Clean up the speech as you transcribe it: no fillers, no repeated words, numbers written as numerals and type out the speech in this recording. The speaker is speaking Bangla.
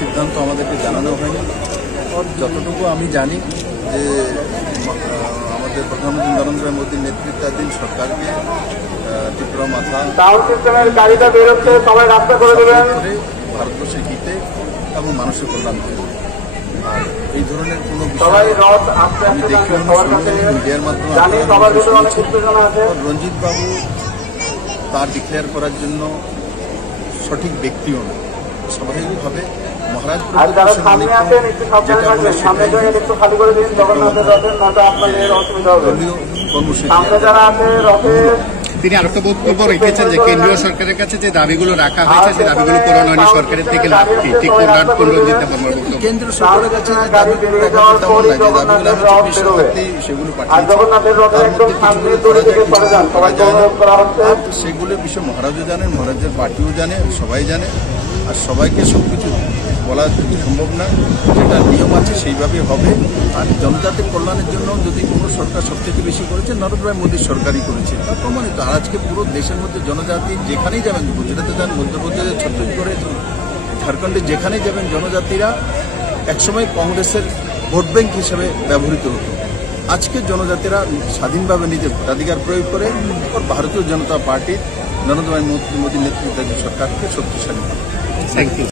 সিদ্ধান্ত আমাদেরকে জানানো হয়নি। যতটুকু আমি জানি যে আমাদের প্রধানমন্ত্রী নরেন্দ্র মোদীর নেতৃত্বাধীন সরকারকে ত্রিপুরা মাথা ভারতবর্ষের হিতে এবং মানুষের কল্যাণ করবে। আর এই ধরনের কোনো বিষয় আমি দেখলাম মিডিয়ার মাধ্যমে রঞ্জিত বাবু তা ডিক্লেয়ার করার জন্য সঠিক ব্যক্তিও না। স্বাভাবিকভাবে মহারাজপুর দলীয় কর্মসূচি তিনি আরেকটা বক্তব্য রেখেছেন যে কেন্দ্রীয় সরকারের কাছে যে দাবিগুলো রাখা হয়েছে সে দাবিগুলো পূরণ হয়নি, সরকারের থেকে লাভ কি ঠিক পুনরুদ্দিত বর্মার বক্তব্য। কেন্দ্রীয় সরকারের কাছে যে দাবিগুলো রাখা হয়েছে তেমন না, যে দাবিগুলো আমি সরকারকে সেগুলো পাঠিয়েছি, তার মধ্যে কিছুগুলো করা যায়, কিছু করা যায় না। সেগুলো বিষয় মহারাজও জানেন, মহারাজের পার্টিও জানে, সবাই জানে। আর সবাইকে সবকিছু বলা সম্ভব না, যেটা নিয়ম আছে সেইভাবে হবে। আর জনজাতির কল্যাণের জন্য যদি কোনো সরকার সবথেকে বেশি করেছে নরেন্দ্র মোদীর সরকারই করেছে, তা প্রমাণিত। আর আজকে পুরো দেশের মধ্যে জনজাতি যেখানেই যাবেন, গুজরাটে যান, মধ্যপ্রদেশে, ছত্তিশগড়ে, ঝাড়খণ্ডে যেখানেই যাবেন, জনজাতিরা একসময় কংগ্রেসের ভোট ব্যাংক হিসেবে ব্যবহৃত হতো। আজকে জনজাতিরা স্বাধীনভাবে নিজের ভোটাধিকার প্রয়োগ করে ভারতীয় জনতা পার্টি নরেন্দ্র মোদীর নেতৃত্বাধীন সরকারকে শক্তিশালী করে। Thank you.